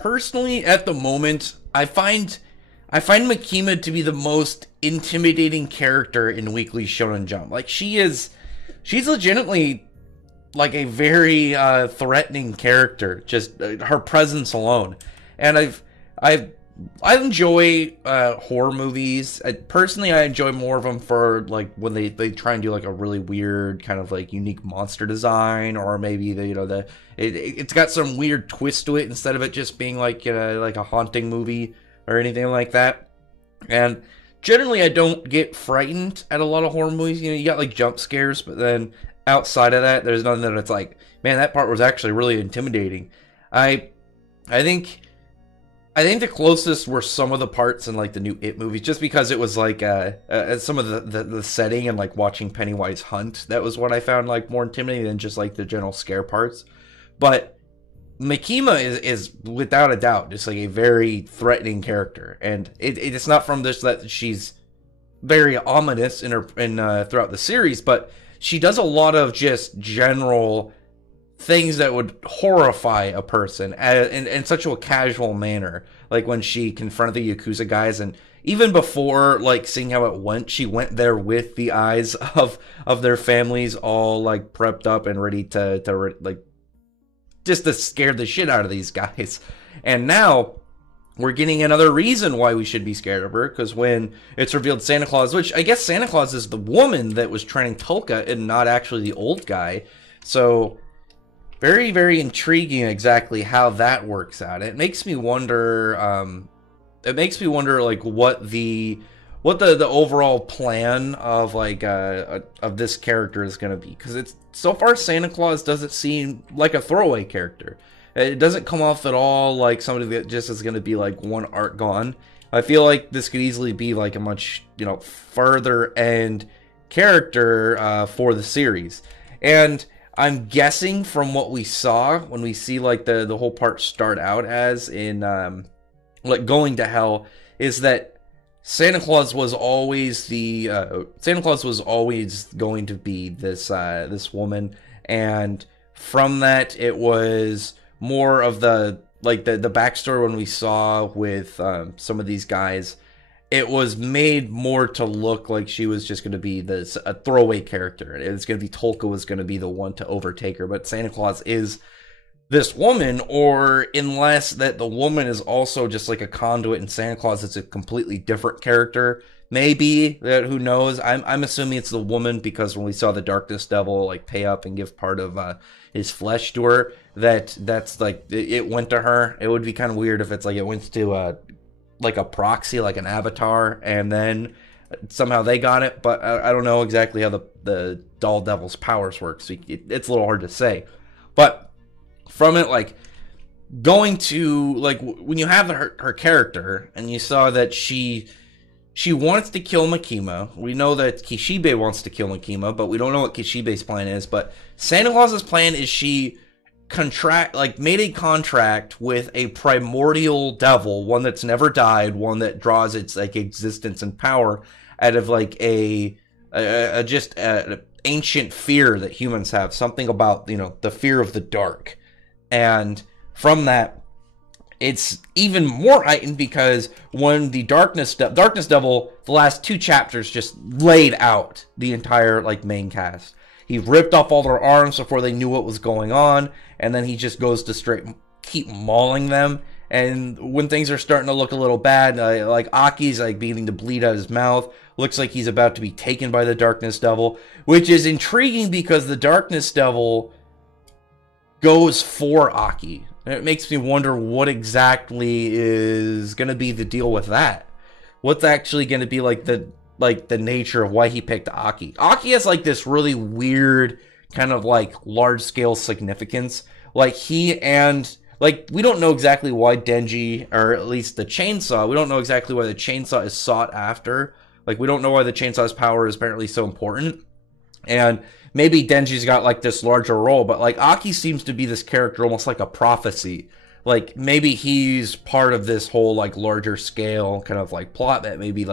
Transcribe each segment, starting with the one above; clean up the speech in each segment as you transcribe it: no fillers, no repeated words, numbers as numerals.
Personally, at the moment, I find Makima to be the most intimidating character in Weekly Shonen Jump. Like she's legitimately like a very threatening character. Just her presence alone, and I've I enjoy horror movies. Personally, I enjoy more of them for like when they try and do like a really weird kind of like unique monster design, or maybe it's got some weird twist to it instead of it just being like like a haunting movie or anything like that. And generally, I don't get frightened at a lot of horror movies. You got like jump scares, but then outside of that, there's nothing that it's like, man, that part was actually really intimidating. I I think I think the closest were some of the parts in like the new It movies, just because it was like some of the setting and like watching Pennywise hunt. That was what I found like more intimidating than just like the general scare parts. But Makima is without a doubt just like a very threatening character, and it's not from this that she's very ominous in her throughout the series, but she does a lot of just general things that would horrify a person in such a casual manner. Like when she confronted the Yakuza guys, and even before like seeing how it went, she went there with the eyes of their families all like prepped up and ready to like just to scare the shit out of these guys. And now we're getting another reason why we should be scared of her, because when it's revealed Santa Claus, which I guess Santa Claus is the woman that was training Tulka and not actually the old guy. So very, very intriguing exactly how that works out. It makes me wonder like what the overall plan of like of this character is going to be, because it's so far Santa Claus doesn't seem like a throwaway character. It doesn't come off at all like somebody that just is going to be like one arc gone. I feel like this could easily be like a much further end character for the series. And I'm guessing from what we saw when we see like the whole part start out as in like going to hell, is that Santa Claus was always going to be this woman, and from that it was more of the backstory when we saw with some of these guys. It was made more to look like she was just going to be a throwaway character. It's going to be Tulka was going to be the one to overtake her, but Santa Claus is this woman, or unless that the woman is also just like a conduit and Santa Claus is a completely different character. Maybe that, who knows? I'm assuming it's the woman, because when we saw the Darkness Devil like pay up and give part of his flesh to her, that's like it went to her. It would be kind of weird if it's like it went to like a proxy, like an avatar, and then somehow they got it. But I don't know exactly how the Doll Devil's powers work, so it's a little hard to say. But from it, like going to like when you have her character and you saw that she wants to kill Makima. We know that Kishibe wants to kill Makima, but we don't know what Kishibe's plan is. But Santa Claus's plan is she made a contract with a primordial devil, one that's never died, one that draws its like existence and power out of like a just an ancient fear that humans have, something about the fear of the dark. And from that, it's even more heightened, because when the Darkness Devil, the last 2 chapters just laid out the entire like main cast. He ripped off all their arms before they knew what was going on, and then he just goes to straight keep mauling them. And when things are starting to look a little bad, like Aki's like beginning to bleed out his mouth, looks like he's about to be taken by the Darkness Devil, which is intriguing because the Darkness Devil goes for Aki. And it makes me wonder what exactly is going to be the deal with that. What's actually going to be like the nature of why he picked Aki. Aki has like this really weird kind of like large scale significance. Like he and like we don't know exactly why Denji, or at least the chainsaw, we don't know exactly why the chainsaw is sought after. Like we don't know why the chainsaw's power is apparently so important. And maybe Denji's got like this larger role, but like Aki seems to be this character almost like a prophecy. Like maybe he's part of this whole like larger scale kind of like plot, that maybe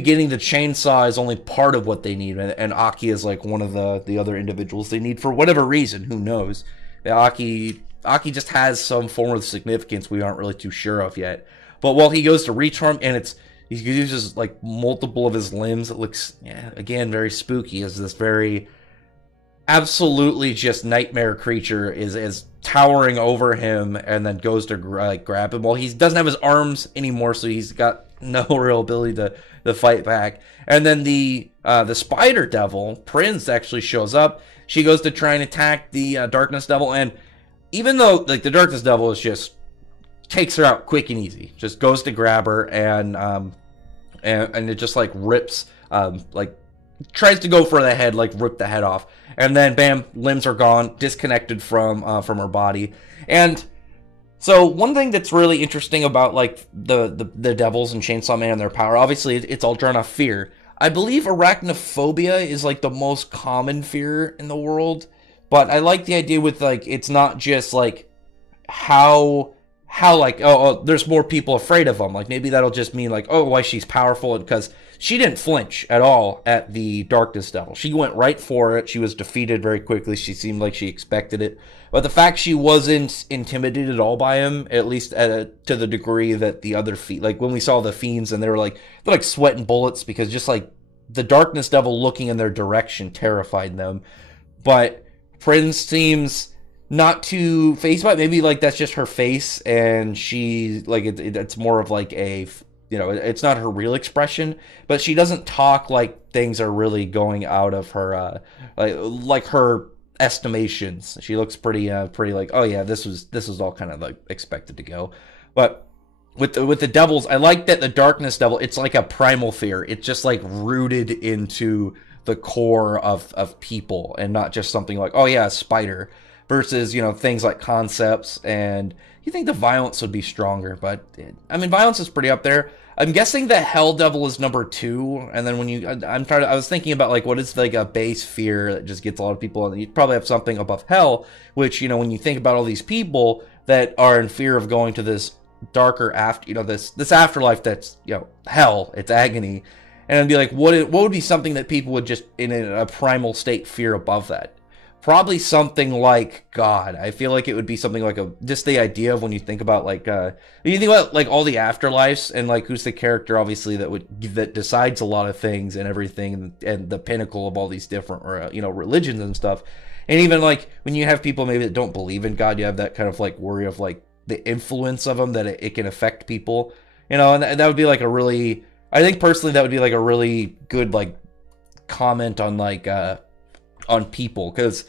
getting the chainsaw is only part of what they need, and Aki is like one of the other individuals they need for whatever reason. Who knows? Aki Aki just has some form of significance we aren't really too sure of yet. But while he goes to reach for him, and he uses like multiple of his limbs, it looks, yeah, again, very spooky, as this very absolutely just nightmare creature is towering over him, and then goes to grab him. Well, he doesn't have his arms anymore, so he's got no real ability to fight back. And then the spider devil, Prince, actually shows up. She goes to try and attack the darkness devil, and even though like the darkness devil is just takes her out quick and easy, just goes to grab her, and it just like rips, like tries to go for the head, like rip the head off, and then bam, limbs are gone, disconnected from her body. And so one thing that's really interesting about like the devils and Chainsaw Man and their power, obviously it's all drawn off fear. I believe arachnophobia is like the most common fear in the world, but I like the idea with like it's not just like how like oh there's more people afraid of them. Like maybe that'll just mean like, oh, why she's powerful, because she didn't flinch at all at the darkness devil. She went right for it. She was defeated very quickly. She seemed like she expected it. But the fact she wasn't intimidated at all by him, at least to the degree that the other like when we saw the fiends and they're like sweating bullets, because just like the darkness devil looking in their direction terrified them. But Prince seems not too phased by it. Maybe like that's just her face, and she like it's more of like a, you know, it's not her real expression, but she doesn't talk like things are really going out of her like her estimations. She looks pretty like, oh yeah, this was all kind of like expected to go. But with the devils, I like that the darkness devil, it's like a primal fear. It's just like rooted into the core of people, and not just something like, oh yeah, a spider, versus, you know, things like concepts. And you think the violence would be stronger, but I mean, violence is pretty up there. I'm guessing the Hell Devil is number 2, and then when you, I was thinking about like what is like a base fear that just gets a lot of people, and you probably have something above hell, which, you know, when you think about all these people that are in fear of going to this darker after, you know, this afterlife that's, you know, hell, it's agony, and it'd be like, what would be something that people would just in a primal state fear above that? Probably something like God. I feel like it would be something like just the idea of when you think about like when you think about like all the afterlives, and like who's the character obviously that decides a lot of things and everything, and the pinnacle of all these different you know, religions and stuff. And even like when you have people maybe that don't believe in God, you have that kind of like worry of like the influence of them, that it can affect people, you know. And that would be like a really, I think personally that would be like a really good like comment on like on people, because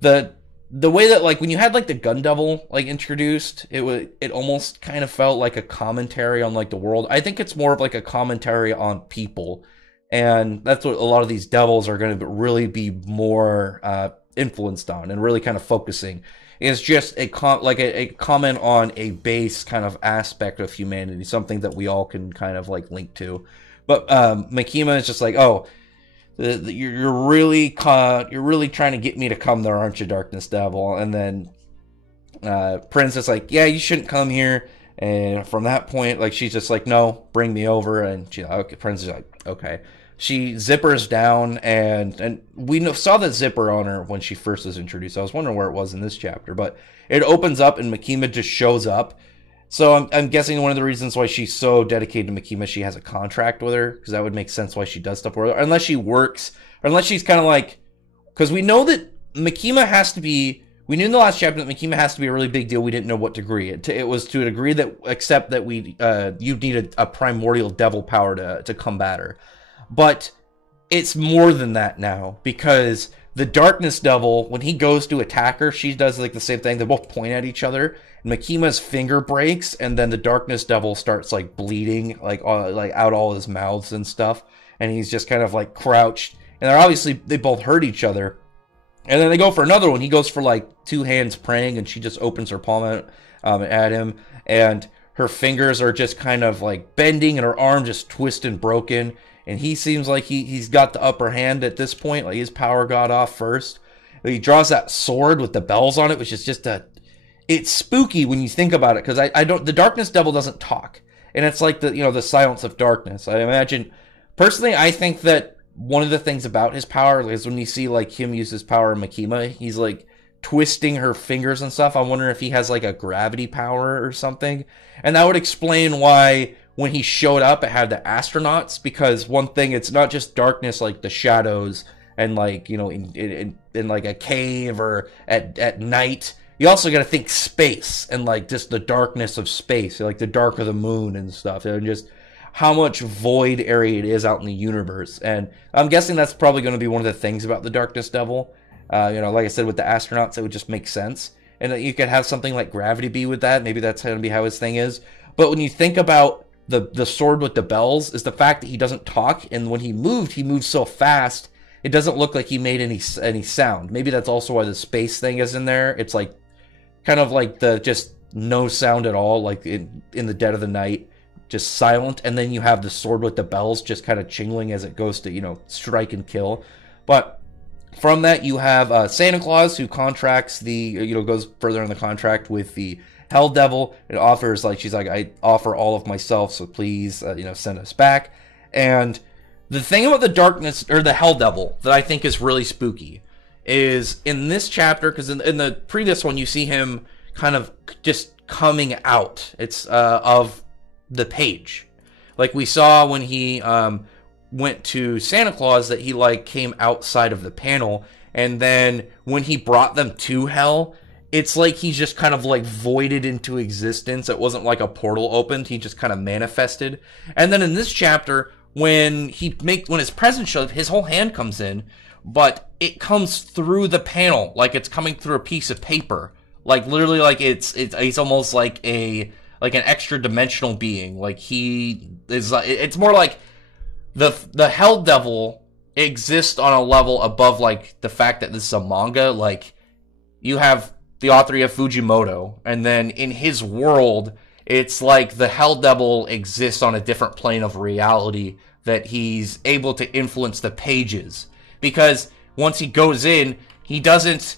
the way that like when you had like the Gun Devil like introduced, it almost kind of felt like a commentary on like the world. I think it's more of like a commentary on people, and that's what a lot of these devils are going to really be more influenced on, and really kind of focusing is just a comment on a base kind of aspect of humanity, something that we all can kind of like link to. But Makima is just like, oh, you're really trying to get me to come there, aren't you, Darkness Devil? And then Prince is like, yeah, you shouldn't come here. And from that point, like, she's just like, no, bring me over. And she, okay, Prince is like, okay. She zippers down, and we saw the zipper on her when she first was introduced. I was wondering where it was in this chapter, but it opens up and Makima just shows up. So I'm guessing one of the reasons why she's so dedicated to Makima, she has a contract with her, because that would make sense why she does stuff with her, unless she works, or unless she's kind of like, because we know that Makima has to be, we knew in the last chapter that Makima has to be a really big deal. We didn't know what degree. It was to a degree that, except that you needed a primordial devil power to combat her. But it's more than that now, because the Darkness Devil, when he goes to attack her, she does like the same thing. They both point at each other. Makima's finger breaks, and then the Darkness Devil starts like bleeding, like out all his mouths and stuff, and he's just kind of like crouched. And they both hurt each other. And then they go for another one. He goes for like 2 hands praying, and she just opens her palm at him, and her fingers are just kind of like bending, and her arm just twisted and broken. And he seems like he's got the upper hand at this point. Like his power got off first. He draws that sword with the bells on it, which is just it's spooky when you think about it, because the Darkness Devil doesn't talk, and it's like the silence of darkness. I imagine, personally, I think that one of the things about his power is when you see like him use his power in Makima, he's like twisting her fingers and stuff. I'm wondering if he has like a gravity power or something. And that would explain why when he showed up, it had the astronauts, because one thing, it's not just darkness like the shadows and like, you know, in like a cave or at night. You also got to think space and like just the darkness of space, like the dark of the moon and stuff, and just how much void area it is out in the universe. And I'm guessing that's probably going to be one of the things about the Darkness Devil. You know, like I said, with the astronauts, it would just make sense. And you could have something like Gravity be with that. Maybe that's going to be how his thing is. But when you think about the sword with the bells, is the fact that he doesn't talk, and when he moved so fast, it doesn't look like he made any sound. Maybe that's also why the space thing is in there. It's like kind of like the just no sound at all, like in the dead of the night, just silent. And then you have the sword with the bells just kind of jingling as it goes to, you know, strike and kill. But from that, you have Santa Claus, who contracts goes further in the contract with the Hell Devil. It offers, like, she's like, I offer all of myself, so please, send us back. And the thing about the darkness, or the Hell Devil, that I think is really spooky is in this chapter, because in the previous one, you see him kind of just coming out. It's of the page. Like we saw when he went to Santa Claus, that he like came outside of the panel, and then when he brought them to hell, it's like he's just kind of like voided into existence. It wasn't like a portal opened, he just kind of manifested. And then in this chapter, when his presence shows up, his whole hand comes in, but it comes through the panel, like it's coming through a piece of paper. Like literally, like it's almost like an extra dimensional being. Like he is. It's more like the Hell Devil exists on a level above like the fact that this is a manga. Like you have the author of Fujimoto, and then in his world, it's like the Hell Devil exists on a different plane of reality, that he's able to influence the pages. Because once he goes in, he doesn't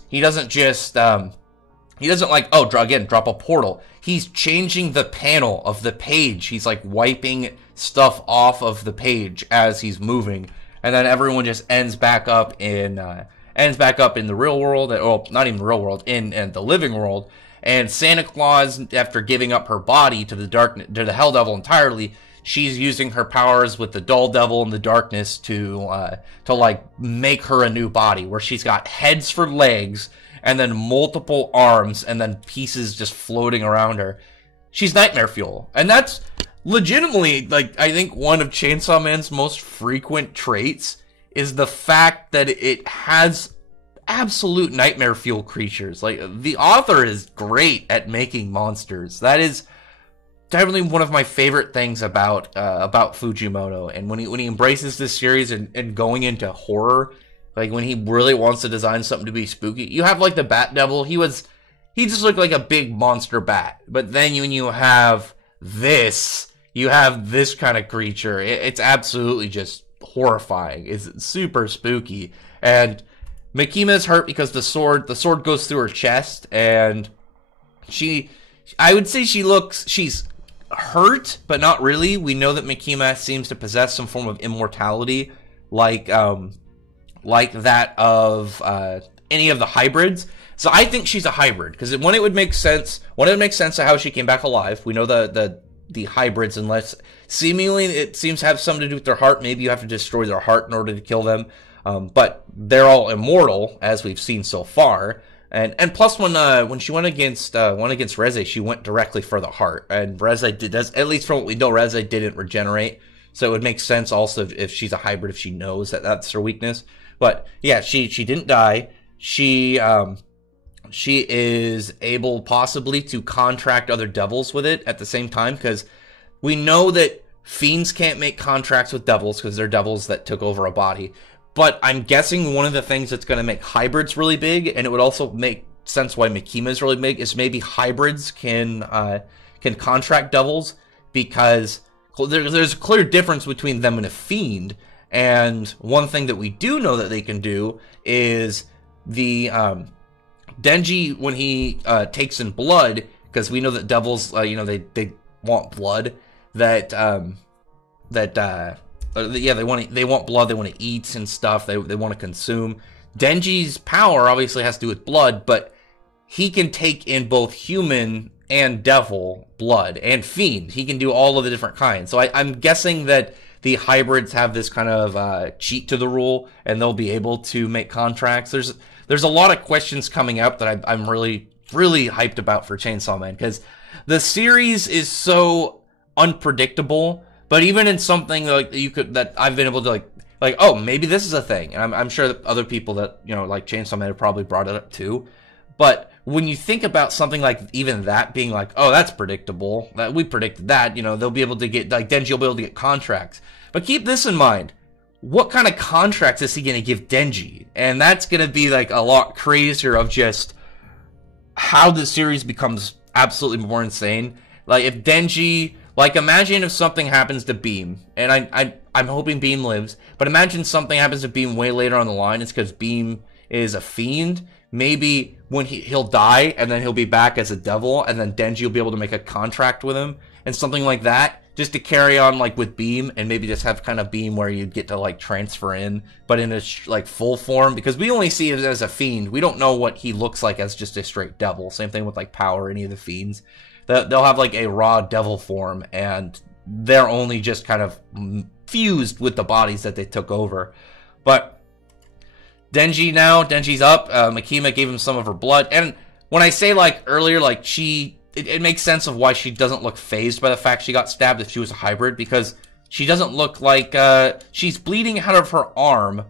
just like, oh, drop a portal. He's changing the panel of the page. He's like wiping stuff off of the page as he's moving, and then everyone just ends back up in the real world. Well, not even the real world, in the living world. And Santa Claus, after giving up her body to the Hell Devil entirely, she's using her powers with the Dull Devil and the darkness to like make her a new body, where she's got heads for legs, and then multiple arms, and then pieces just floating around her. She's nightmare fuel. And that's legitimately, like, I think one of Chainsaw Man's most frequent traits is the fact that it has absolute nightmare fuel creatures. Like, the author is great at making monsters. That is definitely one of my favorite things about Fujimoto. And when he embraces this series and going into horror, like when he really wants to design something to be spooky, you have like the Bat Devil. He just looked like a big monster bat. But then when you have this kind of creature, it's absolutely just horrifying. It's super spooky. And Mikima's hurt because the sword goes through her chest, and I would say she's hurt, but not really. We know that Mikima seems to possess some form of immortality, like that of any of the hybrids. So I think she's a hybrid, because it would make sense to how she came back alive. We know the hybrids, unless seemingly it seems to have something to do with their heart. Maybe you have to destroy their heart in order to kill them. But they're all immortal, as we've seen so far. And plus, when she went against Reze, she went directly for the heart, and Reze at least from what we know, Reze didn't regenerate. So it would make sense also if she's a hybrid, if she knows that that's her weakness. But yeah, she didn't die. She is able possibly to contract other devils with it at the same time, because we know that fiends can't make contracts with devils because they're devils that took over a body. But I'm guessing one of the things that's going to make hybrids really big, and it would also make sense why Mikima is really big, is maybe hybrids can contract devils, because there's a clear difference between them and a fiend. And one thing that we do know that they can do is the Denji, when he takes in blood, because we know that devils, they want blood. They want blood. They want to eat and stuff. They want to consume. Denji's power obviously has to do with blood, but he can take in both human and devil blood and fiend. He can do all of the different kinds. So I'm guessing that the hybrids have this kind of cheat to the rule, and they'll be able to make contracts. There's a lot of questions coming up that I'm really hyped about for Chainsaw Man, because the series is so unpredictable. But even in something like that I've been able to like, oh, maybe this is a thing, and I'm sure that other people that, you know, like Chainsaw Man have probably brought it up too. But when you think about something like even that being like, oh, that's predictable, that we predicted that, you know, they'll be able to get, like, Denji will be able to get contracts. But keep this in mind. What kind of contracts is he going to give Denji? And that's going to be like a lot crazier of just how the series becomes absolutely more insane. Like, if Denji, like, imagine if something happens to Beam, and I'm hoping Beam lives, but imagine something happens to Beam way later on the line. It's because Beam is a fiend. Maybe when he'll die, and then he'll be back as a devil, and then Denji will be able to make a contract with him, and something like that, just to carry on, like, with Beam, and maybe just have kind of Beam where you get to, like, transfer in, but in a, like, full form, because we only see it as a fiend. We don't know what he looks like as just a straight devil. Same thing with, like, Power, any of the fiends. They'll have, like, a raw devil form, and they're only just kind of fused with the bodies that they took over. But Denji now, Denji's up. Makima gave him some of her blood. And when I say, like, earlier, like, it makes sense of why she doesn't look phased by the fact she got stabbed if she was a hybrid, because she doesn't look like, she's bleeding out of her arm,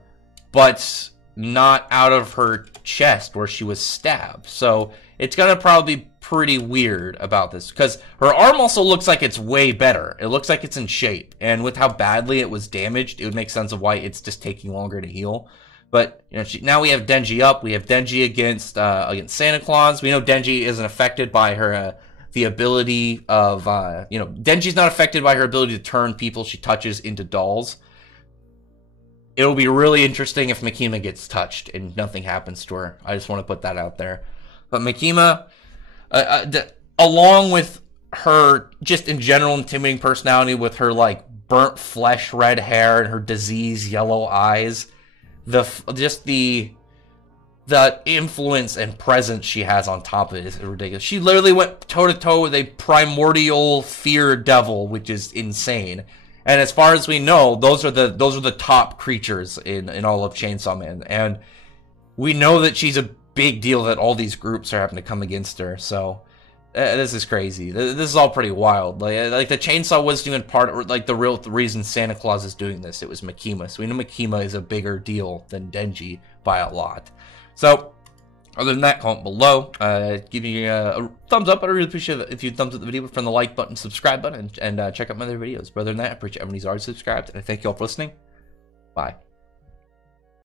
but not out of her chest where she was stabbed. So it's gonna probably be pretty weird about this, because her arm also looks like it's way better. It looks like it's in shape, and with how badly it was damaged, it would make sense of why it's just taking longer to heal. But, you know, now we have Denji up. We have Denji against Santa Claus. We know Denji isn't affected by her the ability of you know, Denji's not affected by her ability to turn people she touches into dolls. It'll be really interesting if Makima gets touched and nothing happens to her. I just want to put that out there. But Makima, along with her just in general intimidating personality, with her, like, burnt flesh red hair and her diseased yellow eyes, the influence and presence she has on top of it is ridiculous. She literally went toe-to-toe with a primordial fear devil, which is insane. And as far as we know, those are the top creatures in all of Chainsaw Man. And we know that she's a big deal, that all these groups are having to come against her. So this is crazy. This is all pretty wild. Like the Chainsaw was doing part, or like the real reason Santa Claus is doing this, it was Makima. So we know Makima is a bigger deal than Denji by a lot. So other than that, comment below. Give me a thumbs up. I'd really appreciate it if you thumbs up the video from the like button, subscribe button, and check out my other videos. But other than that, I appreciate everyone who's already subscribed, and I thank you all for listening. Bye.